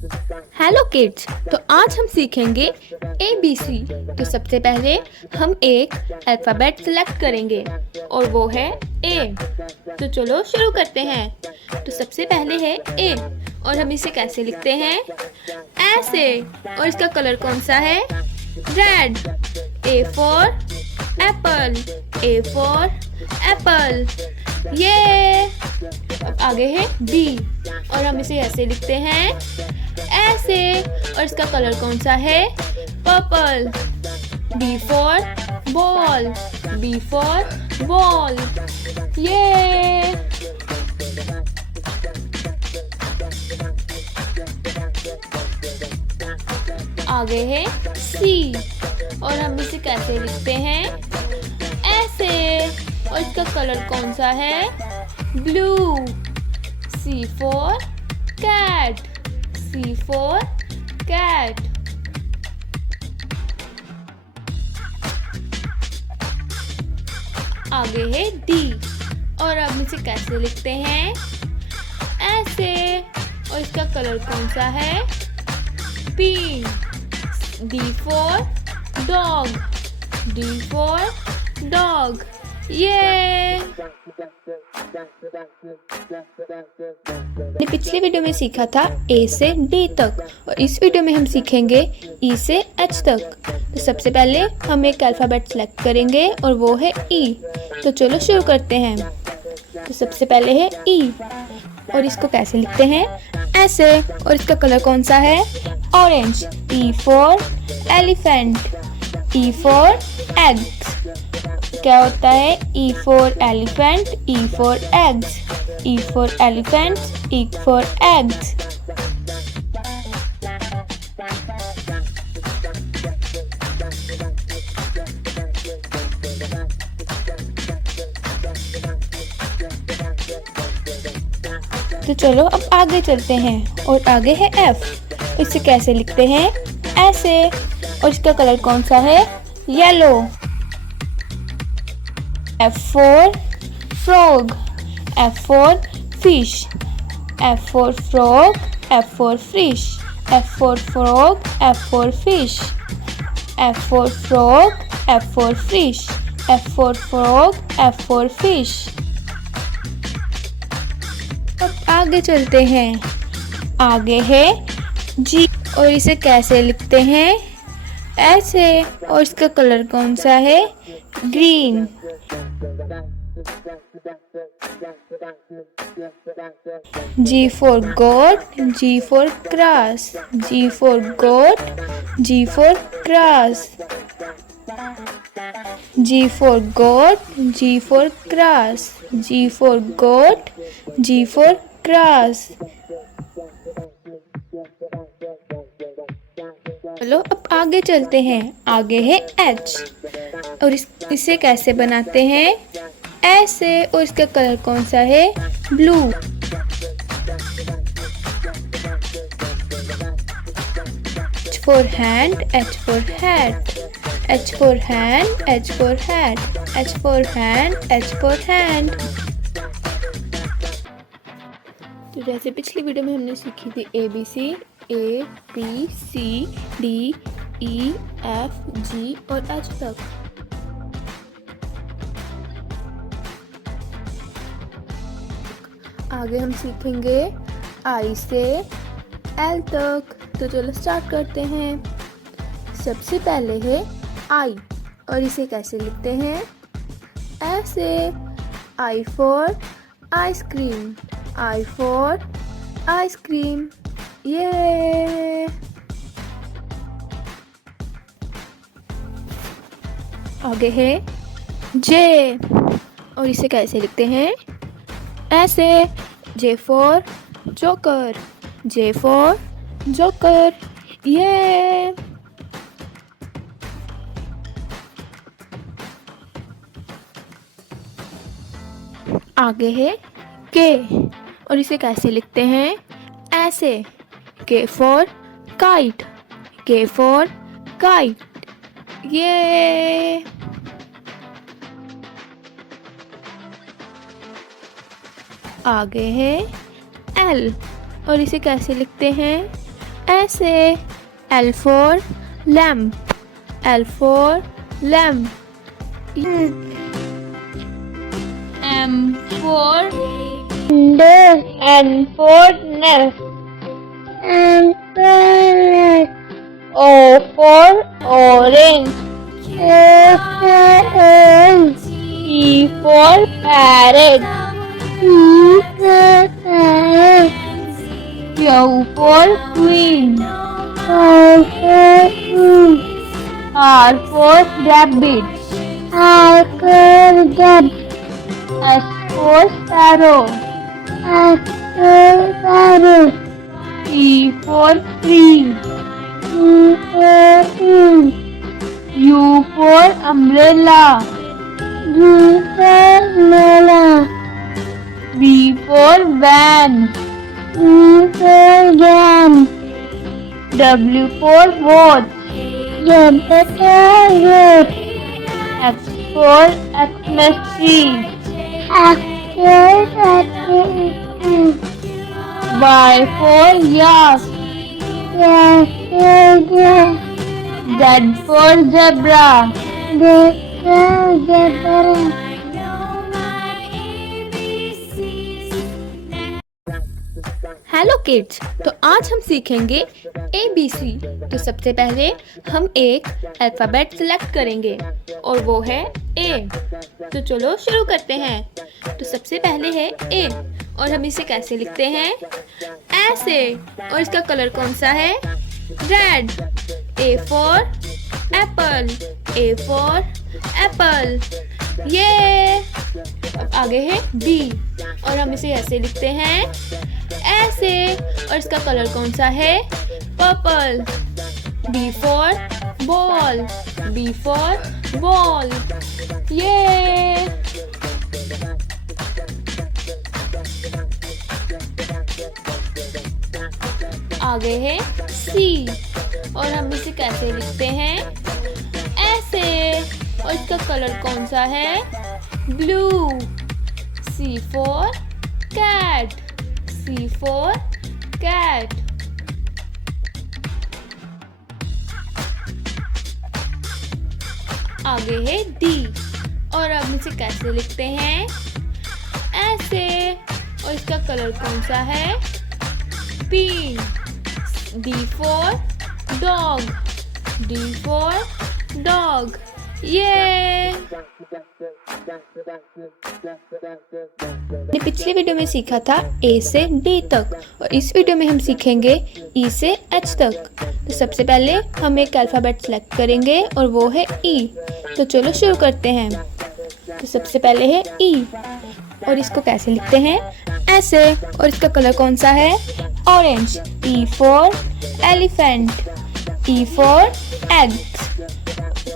Hello kids. तो आज हम सीखेंगे ABC। तो सबसे पहले हम एक अल्फ़ाबेट सिलेक्ट करेंगे और वो है A। तो चलो शुरू करते हैं। तो सबसे पहले है A और हम इसे कैसे लिखते हैं? ऐसे। और इसका कलर कौन सा है? Red. A for Apple. A for Apple. ये अब आगे है B और हम इसे ऐसे लिखते हैं, ऐसे। और इसका कलर कौन सा है? Purple. B for ball. B for ball. ये आगे है C और हम इसे कैसे लिखते हैं? ऐसे। और इसका कलर कौन सा है? Blue. C for cat. C for cat. आगे है D और अब इसे कैसे लिखते हैं? ऐसे। और इसका कलर कौन सा है? Pink. D for dog. D for dog. ये पिछली वीडियो में सीखा था A से D तक और इस वीडियो में हम सीखेंगे E से H तक। तो सबसे पहले हम एक अल्फ़ाबेट सेलेक्ट करेंगे और वो है E। तो चलो शुरू करते हैं। तो सबसे पहले है E और इसको कैसे लिखते हैं? ऐसे। और इसका कलर कौन सा है? Orange. E for elephant. E for eggs. क्या होता है? E for elephant, E for eggs. E for elephant, E for eggs. तो चलो अब आगे चलते हैं और आगे है F। इसे कैसे लिखते हैं? ऐसे। और इसका कलर कौन सा है? Yellow. F for frog। F for fish। F for frog, F for fish। F for frog, F for fish। F for frog, F for fish। F for frog, F for fish। अब आगे चलते हैं। आगे है G और इसे कैसे लिखते हैं? ऐसे। और इसका कलर कौन सा है? Green. G for goat, G for grass। G for goat, G for grass। G for goat, G for grass। G for goat, G for grass। चलो अब आगे चलते हैं। आगे है H और इसे कैसे बनाते हैं? ऐसे। और इसका कलर कौन सा है? Blue. H for hand, H for hat। H for hand, H for hat। H for hand, H for hand। तो जैसे पिछली वीडियो में हमने सीखी थी ABC, A B C D E F G और H तक। आगे हम सीखेंगे I से L तक। तो चलो स्टार्ट करते हैं। सबसे पहले है I और इसे कैसे लिखते हैं? ऐसे। I for ice cream. I for ice cream. ये आगे है J और इसे कैसे लिखते हैं? ऐसे। J for joker. J for joker. ये आगे है K और इसे कैसे लिखते हैं? ऐसे। K for kite. K for kite. ये आगे है L और इसे कैसे लिखते हैं? ऐसे L for lamp, L for lamp. M for nest, N for nest, N for nest. O for orange, O for orange. P for parrot, P for parrot. Q for queen, Q for queen. R for rabbit, R for rabbit. S for sparrow, S for sparrow. T for tree, T for tree. U for umbrella, U for umbrella. V for van, V for van. W for watch, W for watch. X for Xmas tree, X for Xmas tree. Y for yak, Y for yak. Z for zebra, Z for zebra. Hello kids, तो आज हम सीखेंगे ABC। तो सबसे पहले हम एक alphabet select करेंगे और वो है A। तो चलो शुरू करते हैं। तो सबसे पहले है A और हम इसे कैसे लिखते हैं? ऐसे। और इसका कलर कौन सा है? Red. A for Apple, A for Apple. ये अब आगे है B और हम इसे ऐसे लिखते हैं ऐसे। और इसका कलर कौन सा है? Purple. B for ball, B for ball. ये आगे है C और हम इसे कैसे लिखते हैं? ऐसे। और इसका कलर कौन सा है? Blue. C for cat, C for cat। आगे है D और अब इसे कैसे लिखते हैं? ऐसे। और इसका कलर कौन सा है? Pink. D for dog, D for dog। ये ने पिछले वीडियो में सीखा था A से D तक और इस वीडियो में हम सीखेंगे E से H तक। तो सबसे पहले हम एक अल्फ़ाबेट सेलेक्ट करेंगे और वो है E। तो चलो शुरू करते हैं। तो सबसे पहले है E और इसको कैसे लिखते हैं? ऐसे। और इसका कलर कौन सा है? Orange. E for elephant, E for eggs।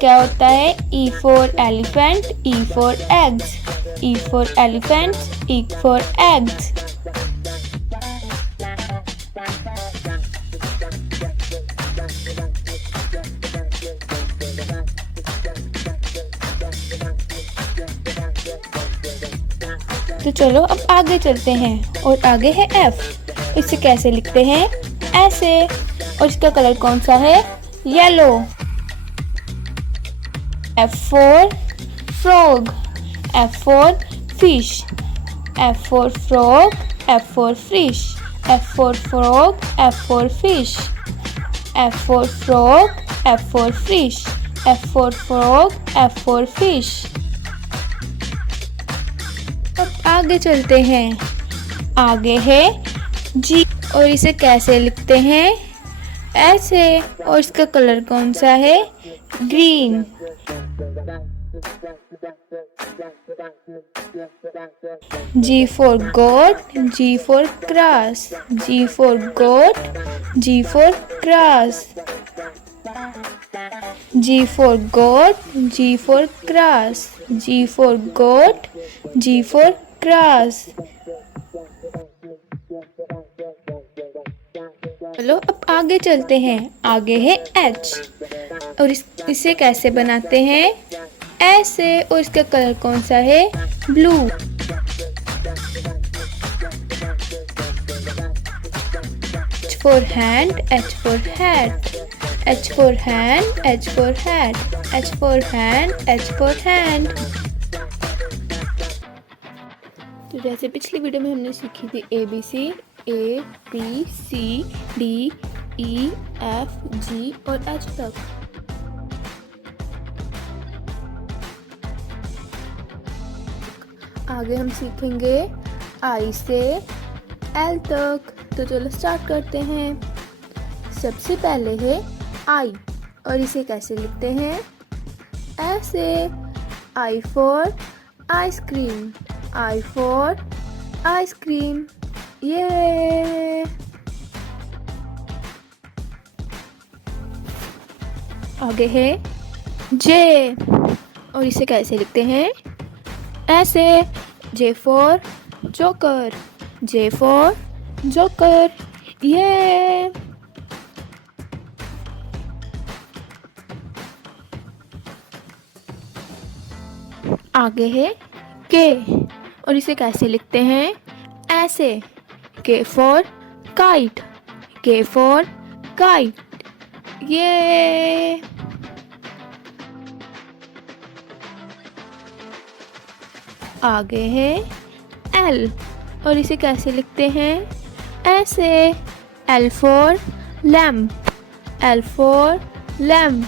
क्या होता है? E for elephant, E for eggs, E for elephant, E for eggs। तो चलो अब आगे चलते हैं और आगे है F। इसे कैसे लिखते हैं? ऐसे। और इसका कलर कौन सा है? Yellow. F for frog, F for fish, F for frog, F for fish, F for frog, F for fish, F for frog, F for fish, F for frog, F for fish। अब आगे चलते हैं। आगे है G और इसे कैसे लिखते हैं? ऐसे। और इसका कलर कौन सा है? Green. G for goat, G for grass, G for goat, G for grass, G for goat, G for grass, G for goat, G for grass। चलो अब आगे चलते हैं। आगे है H और इसे कैसे बनाते हैं? ऐसे। और इसका कलर कौन सा है? Blue. H for for hand, H for hat. H for hand, H for hat. H for hand, H for hand. तो जैसे पिछली वीडियो में हमने सीखी थी ABC, A, B, C, D, E, F, G और H तक। आगे हम सीखेंगे I से L तक। तो चलो स्टार्ट करते हैं। सबसे पहले है I और इसे कैसे लिखते हैं? ऐसे। I for ice cream, I for ice cream. ये आगे है J और इसे कैसे लिखते हैं? ऐसे। J for joker, J for joker. ये आगे है K और इसे कैसे लिखते हैं? ऐसे। K for kite, K for kite. ये आगे है L और इसे कैसे लिखते हैं? ऐसे। L for lamp, L for lamp.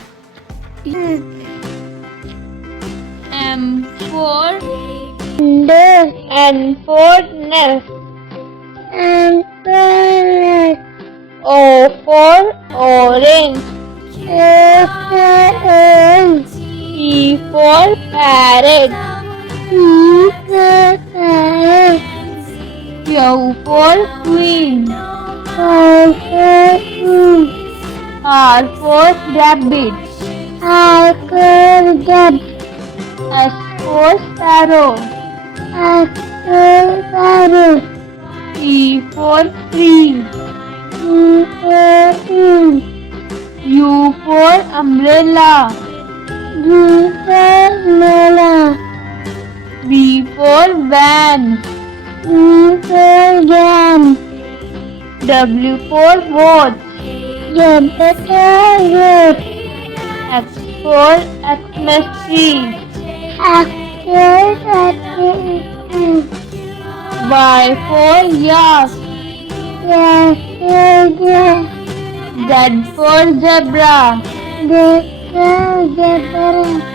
M for N for nest, N for nest। O for orange, O for orange। P for parrot, P for parrot। Q for queen, Q for queen। R for rabbit, R for rabbit। S for sparrow, S for sparrow। T for tree, T for tree। U for umbrella, U for umbrella। V for van, V for van। W for watch, W for watch। X for atmosphere, X for atmosphere। Y for yak, Y for yak। Z for zebra, Z for zebra।